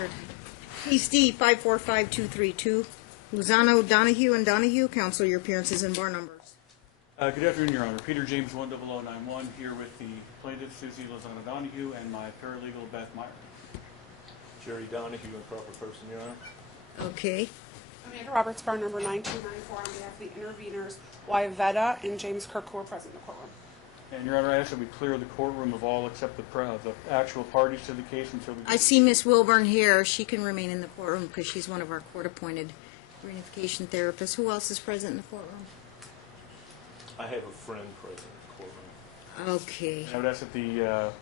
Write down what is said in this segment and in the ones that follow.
record. Case D 545232, Lozano, Donohue, and Donohue. Counsel, your appearances and bar numbers. Good afternoon, Your Honor. Peter James 10091 here with the plaintiff, Susie Lozano Donohue, and my paralegal, Beth Meyer. Jerry Donohue, improper person, Your Honor. Okay. Amanda Roberts, bar number 9294, on behalf of the interveners, Wyvetta and James Kirk, who are present in the courtroom. And, Your Honor, I ask that we clear the courtroom of all except the actual parties to the case until we... I see Miss Wilburn here. She can remain in the courtroom because she's one of our court-appointed reunification therapists. Who else is present in the courtroom? I have a friend present in the courtroom. Okay. I would ask that the...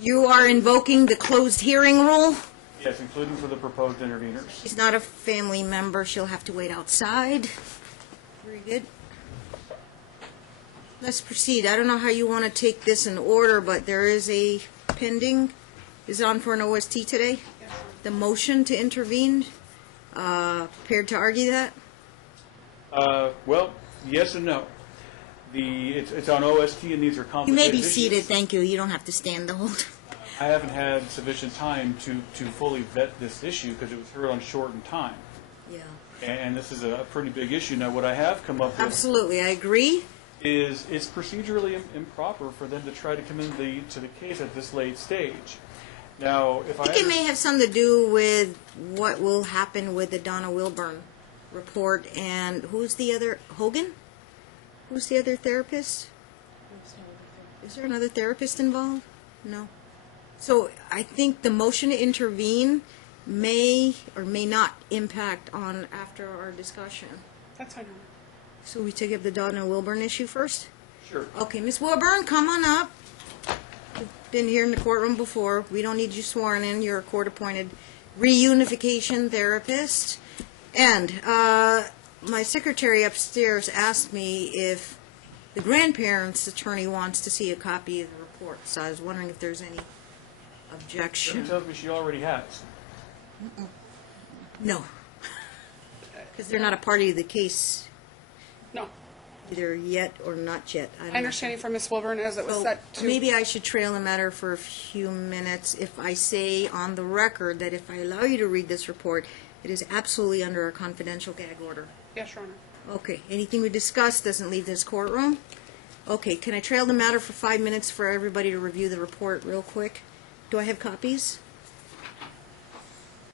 You are invoking the closed hearing rule? Yes, including for the proposed interveners. She's not a family member. She'll have to wait outside. Very good. Let's proceed. I don't know how you want to take this in order, but there is a pending. Is it on for an OST today? Yes, The motion to intervene. Prepared to argue that? Well, yes and no. It's on OST, and these are You complicated may be issues. seated. Thank you. You don't have to stand the whole time. I haven't had sufficient time to fully vet this issue because it was heard on shortened time. Yeah. And this is a pretty big issue. Now, what I have come up with... Absolutely. I agree. is it's procedurally improper for them to try to come into the case at this late stage. Now, if I think it may have something to do with what will happen with the Donna Wilburn report. And who's the other? Hogan? Who's the other therapist? Is there another therapist involved? No. So I think the motion to intervene may or may not impact on after our discussion. That's fine. So we take up the Donna Wilburn issue first? Sure. Okay, Miss Wilburn, come on up. You've been here in the courtroom before. We don't need you sworn in. You're a court-appointed reunification therapist. And my secretary upstairs asked me if the grandparents' attorney wants to see a copy of the report. So I was wondering if there's any objection. She tells me she already has. No. Because they're not a party to the case No. either yet or not yet. I don't My understanding from Ms. Wilburn is it was So set to... maybe I should trail the matter for a few minutes if I say on the record that if I allow you to read this report, it is absolutely under a confidential gag order. Yes, Your Honor. Okay, anything we discuss doesn't leave this courtroom. Okay, can I trail the matter for 5 minutes for everybody to review the report real quick? Do I have copies?